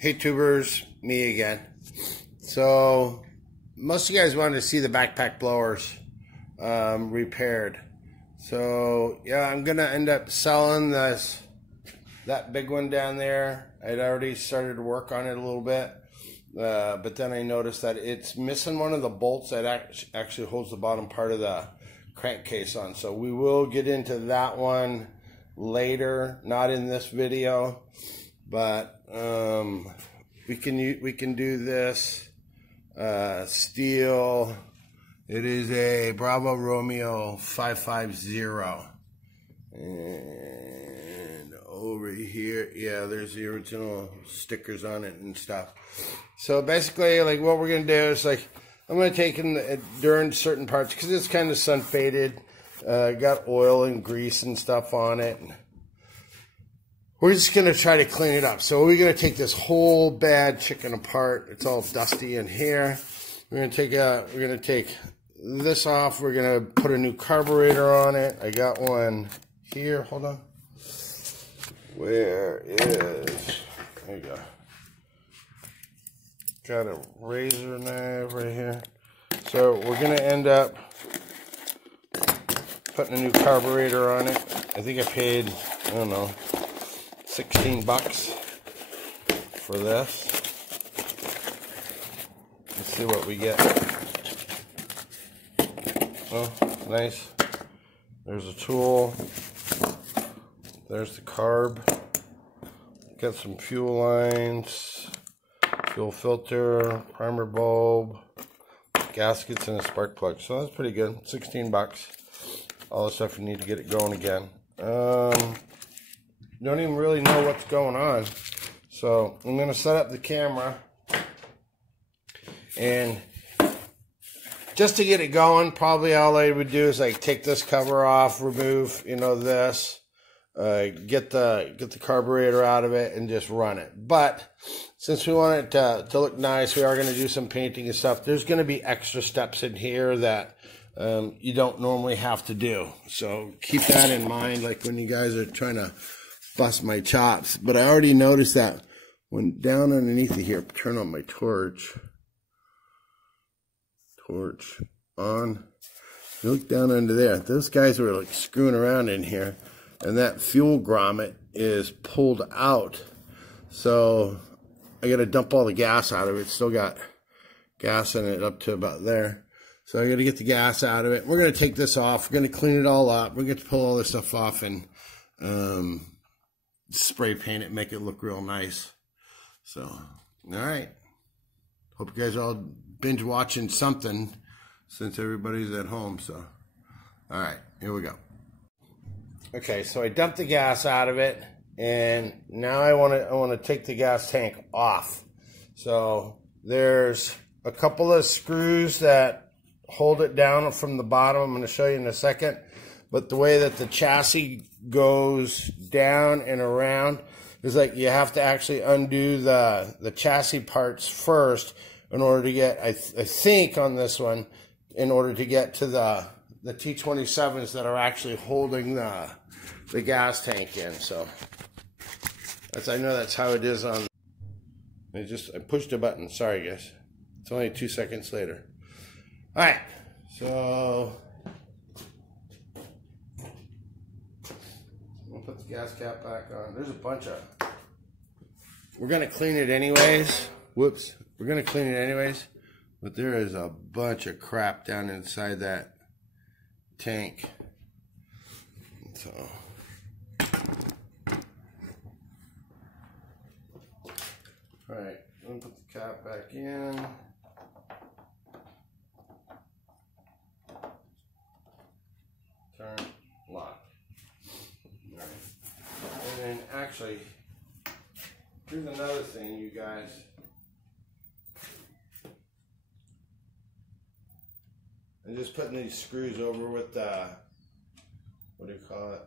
Hey tubers, me again. So most of you guys wanted to see the backpack blowers repaired. So yeah, I'm gonna end up selling that big one down there. I'd already started to work on it a little bit, but then I noticed that it's missing one of the bolts that actually holds the bottom part of the crankcase on. So we will get into that one later, not in this video, but we can do this Stihl. It is a Bravo Romeo 550, and over here, yeah, there's the original stickers on it and stuff. So basically, like, what we're gonna do is, like, I'm gonna take in during certain parts because it's kind of sun faded, got oil and grease and stuff on it. We're just gonna try to clean it up. So we're gonna take this whole bad chicken apart. It's all dusty in here. We're gonna take this off. We're gonna put a new carburetor on it. I got one here. Hold on. Where is? There you go. Got a razor knife right here. So we're gonna end up putting a new carburetor on it. I think I paid, I don't know, 16 bucks for this. Let's see what we get. Oh, nice. There's a tool. There's the carb. Got some fuel lines, fuel filter, primer bulb, gaskets, and a spark plug. So that's pretty good. 16 bucks. All the stuff you need to get it going again. Don't even really know what's going on. So I'm going to set up the camera, and just to get it going, probably all I would do is like take this cover off, remove, this, get the carburetor out of it, and just run it. But since we want it to look nice, we are going to do some painting and stuff. There's going to be extra steps in here that you don't normally have to do. So keep that in mind, like when you guys are trying to bust my chops. But I already noticed that when down underneath of here, turn on my torch on, you look down under there, those guys were like screwing around in here, and that fuel grommet is pulled out. So I gotta dump all the gas out of it. Still got gas in it up to about there. So I gotta get the gas out of it. We're gonna take this off. We're gonna clean it all up. We're gonna pull all this stuff off and spray paint it, make it look real nice. So, all right. Hope you guys are all binge watching something since everybody's at home. So, all right, here we go. Okay, so I dumped the gas out of it, and now I want to take the gas tank off. So there's a couple of screws that hold it down from the bottom. I'm going to show you in a second. But the way that the chassis goes down and around is like you have to actually undo the chassis parts first in order to get, I think on this one, in order to get to the T27s that are actually holding the gas tank in. So I know that's how it is on. I pushed a button. Sorry guys. It's only 2 seconds later. All right. So I'll put the gas cap back on. There's a bunch of. We're gonna clean it anyways. Whoops. We're going to clean it anyways, but there is a bunch of crap down inside that tank. So, all right, I'm going to put the cap back in. Turn, lock. All right. And then actually, here's another thing, you guys. I'm just putting these screws over with the, what do you call it?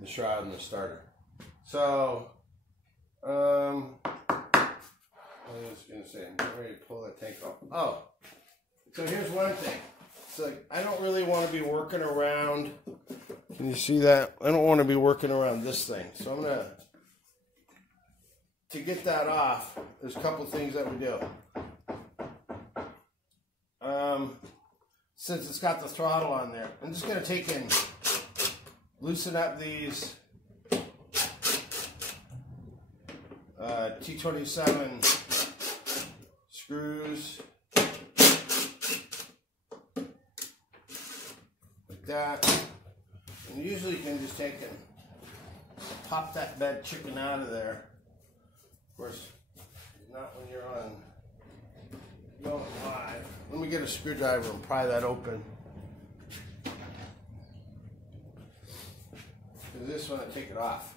The shroud and the starter. So, I was going to say, I'm getting ready to pull that tank off. Oh, so here's one thing. So I don't really want to be working around, can you see that? I don't want to be working around this thing. So I'm going to to get that off, there's a couple things that we do. Since it's got the throttle on there, I'm just going to take and loosen up these T27 screws like that. And usually you can just take and pop that bed chicken out of there. Of course, not when you're on going live. Let me get a screwdriver and pry that open. Because this one, I take it off.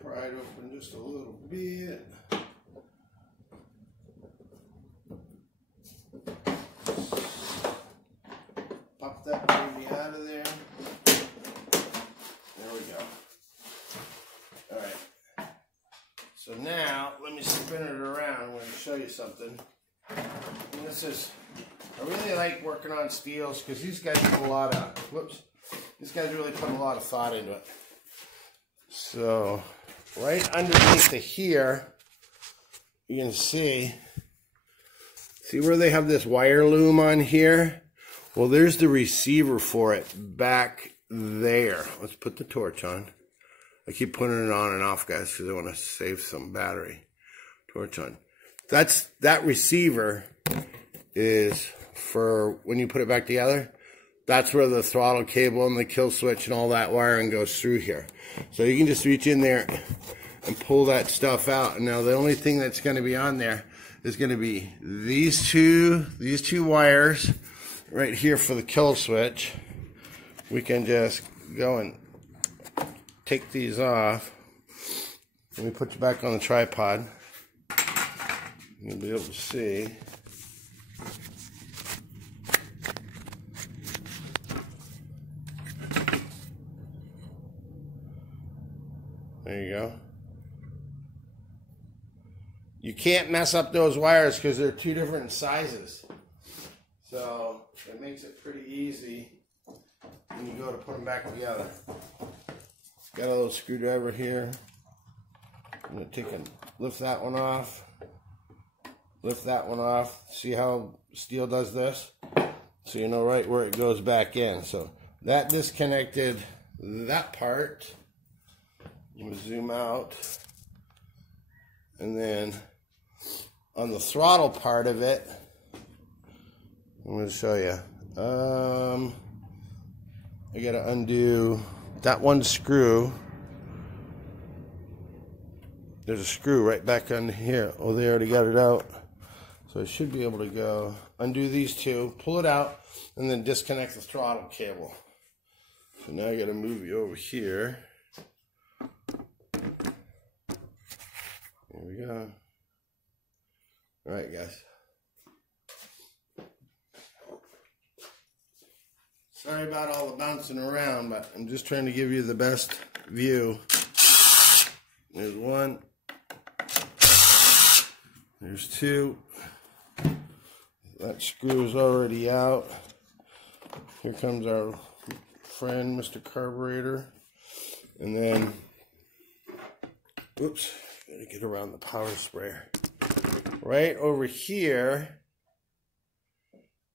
Pry it open just a little bit. Pop that baby out of there. There we go. Alright. So now, let me spin it around. I'm going to show you something. And this is, I really like working on Stihls because these guys put a lot of, these guys really put a lot of thought into it. So, right underneath here, you can see where they have this wire loom on here? Well, there's the receiver for it back there. Let's put the torch on. I keep putting it on and off, guys, because I want to save some battery. Torch on. That receiver is for when you put it back together. That's where the throttle cable and the kill switch and all that wiring goes through here. So you can just reach in there and pull that stuff out. And now the only thing that's going to be on there is going to be these two wires right here for the kill switch. We can just go and take these off. Let me put you back on the tripod. You'll be able to see. There you go. You can't mess up those wires because they're two different sizes. So it makes it pretty easy when you go to put them back together. Got a little screwdriver here. I'm going to take and lift that one off. Lift that one off. See how Stihl does this? So you know right where it goes back in. So that disconnected that part. I'm going to zoom out. And then on the throttle part of it, I'm going to show you. I got to undo that one screw. There's a screw right back under here. Oh, they already got it out. So I should be able to go undo these two, pull it out, and then disconnect the throttle cable. So now I got to move you over here. There we go. All right, guys. Sorry about all the bouncing around, but I'm just trying to give you the best view. There's one. There's two. That screw is already out. Here comes our friend, Mr. Carburetor. And then, oops, gotta get around the power sprayer. Right over here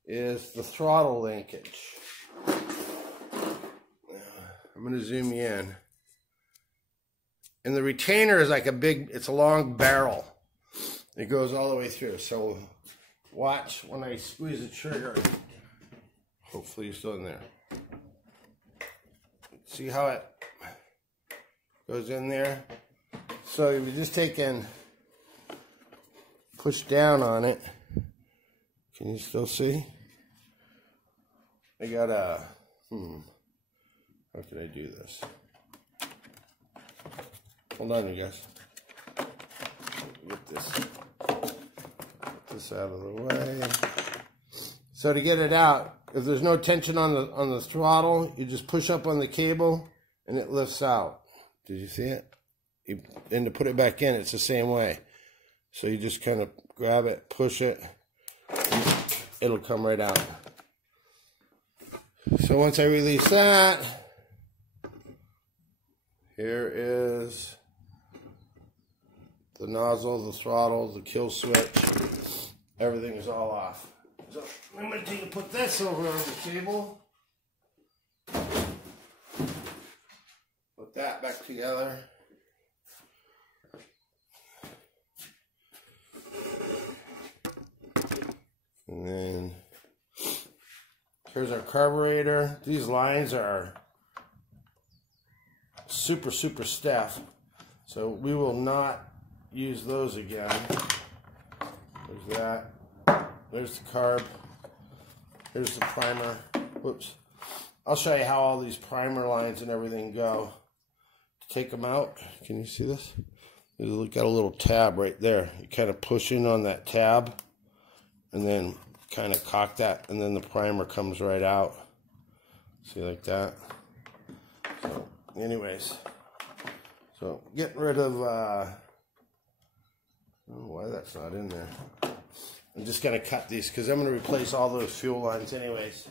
is the throttle linkage. I'm going to zoom you in. And the retainer is like it's a long barrel. It goes all the way through. So watch when I squeeze the trigger. Hopefully you're still in there. See how it goes in there? So if you just take and push down on it, can you still see? I got a, how can I do this? Hold on, you guys. Get this out of the way. So to get it out, if there's no tension on the throttle, you just push up on the cable and it lifts out. Did you see it? And to put it back in, it's the same way. So you just kind of grab it, push it, it'll come right out. So once I release that, Here is the nozzle, the throttle, the kill switch. Everything is all off. So I'm going to put this over on the table. Put that back together. And then here's our carburetor. These lines are super stiff, so we will not use those again. There's that. There's the carb. Here's the primer. Whoops. I'll show you how all these primer lines and everything go. To take them out, can you see this? It's got a little tab right there. You kind of push in on that tab and then kind of cock that, and then the primer comes right out. See, like that. So anyways, so getting rid of I don't know why that's not in there. I'm just going to cut these because I'm going to replace all those fuel lines anyways.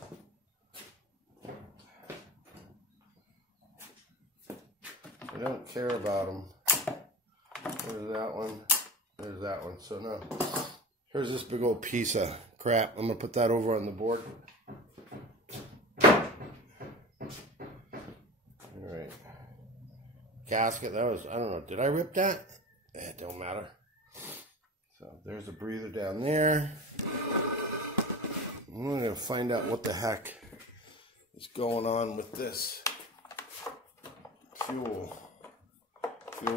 I don't care about them. There's that one. There's that one. So no. Here's this big old piece of crap. I'm going to put that over on the board. Alright. Gasket. That was, I don't know. Did I rip that? It don't matter. So there's a breather down there. I'm going to find out what the heck is going on with this fuel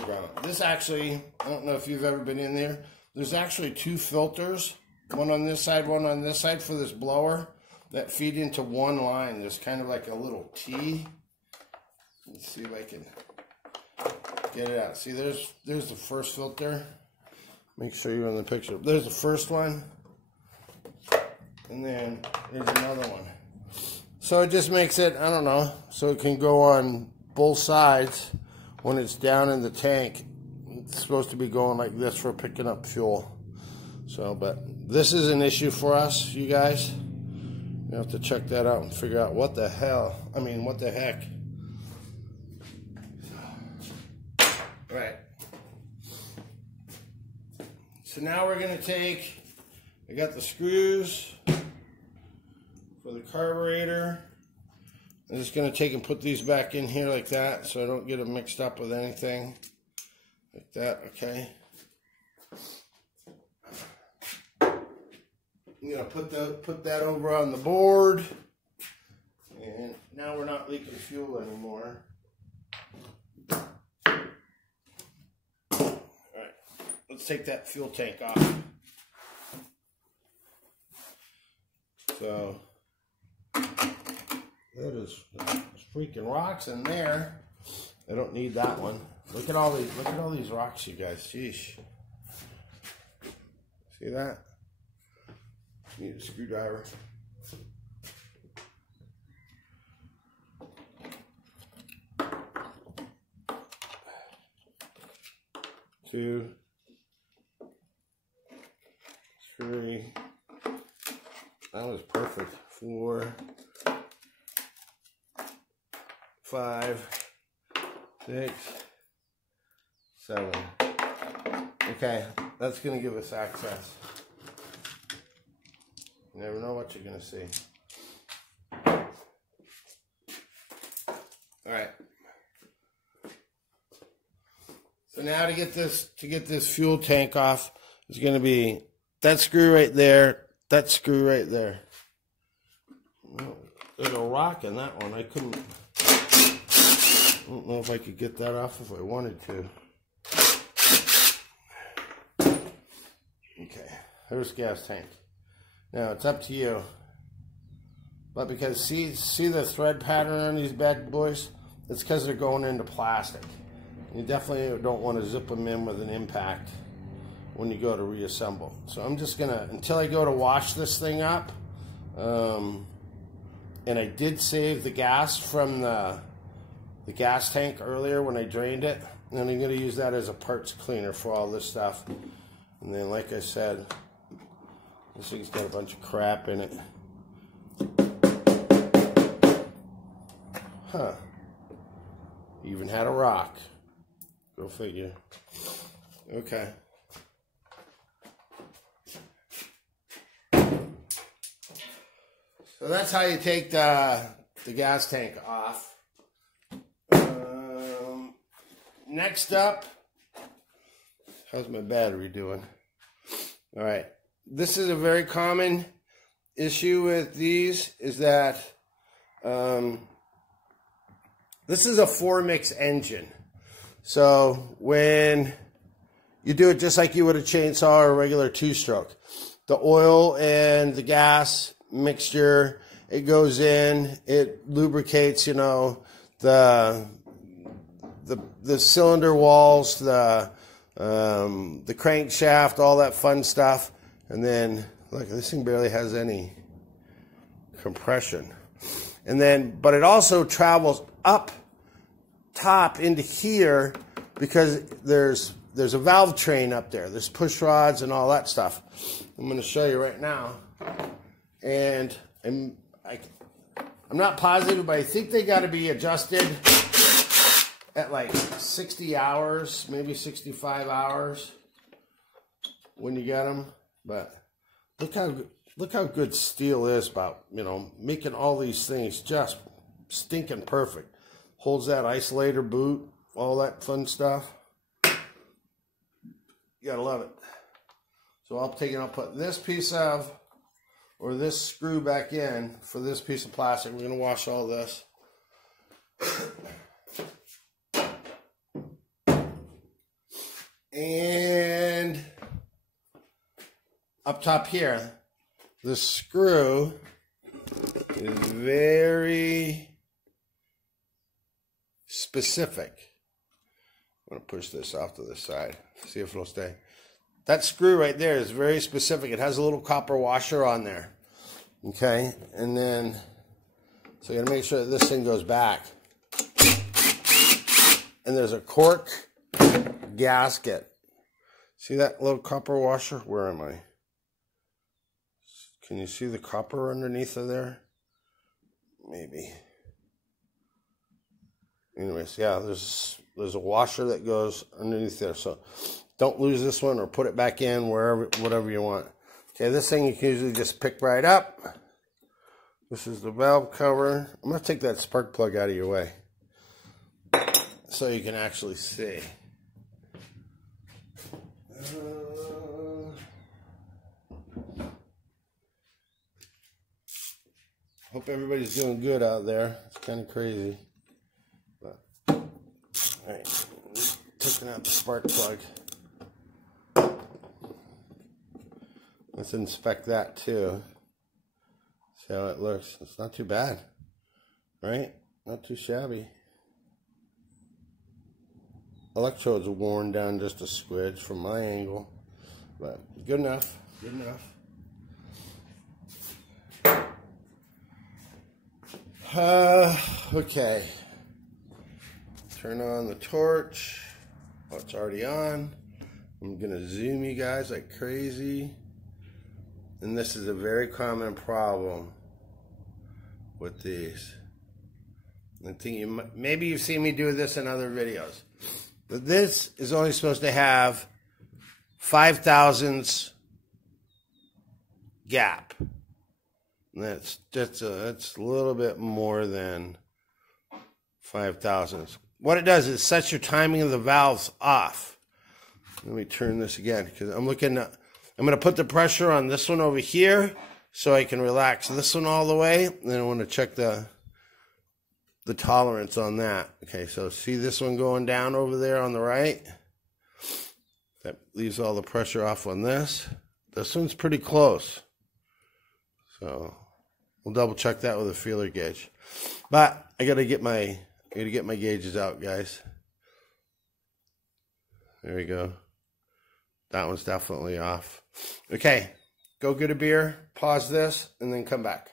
ground. This actually, I don't know if you've ever been in there. There's actually two filters, one on this side, one on this side for this blower that feed into one line. There's kind of like a little T. Let's see if I can get it out. See, there's the first filter. Make sure you're in the picture. There's the first one, and then there's another one. So it just makes it, I don't know, so it can go on both sides. When it's down in the tank, it's supposed to be going like this for picking up fuel. So, but this is an issue for us, you guys. You have to check that out and figure out what the hell, what the heck. All right. So now we're going to take, I got the screws for the carburetor. I'm just going to take and put these back in here like that so I don't get them mixed up with anything. Like that, okay. I'm going to put that over on the board. And now we're not leaking fuel anymore. Alright, let's take that fuel tank off. So there's freaking rocks in there. I don't need that one. Look at all these rocks, you guys. Sheesh. See that? Need a screwdriver. Two, three. That was perfect. 4, 5, 6, 7. Okay, that's going to give us access. You never know what you're going to see. Alright. So now to get this fuel tank off is going to be that screw right there, that screw right there. There's a rock in that one. I don't know if I could get that off if I wanted to. Okay, there's gas tank. Now it's up to you. But because see the thread pattern on these bad boys? It's because they're going into plastic. You definitely don't want to zip them in with an impact when you go to reassemble. So I'm just gonna, until I go to wash this thing up, and I did save the gas from the gas tank earlier when I drained it, and I'm going to use that as a parts cleaner for all this stuff. And then, like I said, this thing's got a bunch of crap in it. Huh. Even had a rock. Go figure. Okay. So that's how you take the gas tank off. Next up, how's my battery doing? All right. This is a very common issue with these, is that this is a 4-mix engine. So when you do it just like you would a chainsaw or a regular 2-stroke, the oil and the gas mixture, it goes in, it lubricates, you know, the cylinder walls, the crankshaft, all that fun stuff. And then look, this thing barely has any compression. And then, but it also travels up top into here because there's a valve train up there. There's push rods and all that stuff. I'm going to show you right now. And I'm not positive, but I think they got to be adjusted at like 60 hours, maybe 65 hours when you get them. But look how good Stihl is about, you know, making all these things just stinking perfect. Holds that isolator boot, all that fun stuff. You gotta love it. So I'll put this piece of, or this screw back in for this piece of plastic. We're gonna wash all this. And up top here, the screw is very specific. I'm going to push this off to the side, see if it'll stay. That screw right there is very specific. It has a little copper washer on there. Okay, and then, so you got to make sure that this thing goes back. And there's a cork gasket. See that little copper washer? Where am I? Can you see the copper underneath of there? Maybe. Anyways, yeah, there's a washer that goes underneath there. So don't lose this one, or put it back in whatever you want. Okay, this thing you can usually just pick right up. This is the valve cover. I'm going to take that spark plug out of your way so you can actually see. Hope everybody's doing good out there. It's kind of crazy. But, all right, taking out the spark plug. Let's inspect that too. See how it looks. It's not too bad, right? Not too shabby. Electrodes are worn down just a squidge from my angle, but good enough. Good enough. Okay. Turn on the torch. Oh, it's already on. I'm gonna zoom you guys like crazy. And this is a very common problem with these. I think maybe you've seen me do this in other videos. But this is only supposed to have 5 thousandths gap. And that's just that's a little bit more than 5 thousandths. What it does is it sets your timing of the valves off. Let me turn this again, because I'm going to put the pressure on this one over here so I can relax this one all the way. And then I want to check the tolerance on that. Okay, so see this one going down over there on the right? That leaves all the pressure off on this. This one's pretty close. So we'll double check that with a feeler gauge. But I gotta get my gauges out, guys. There we go. That one's definitely off. Okay, go get a beer, pause this, and then come back.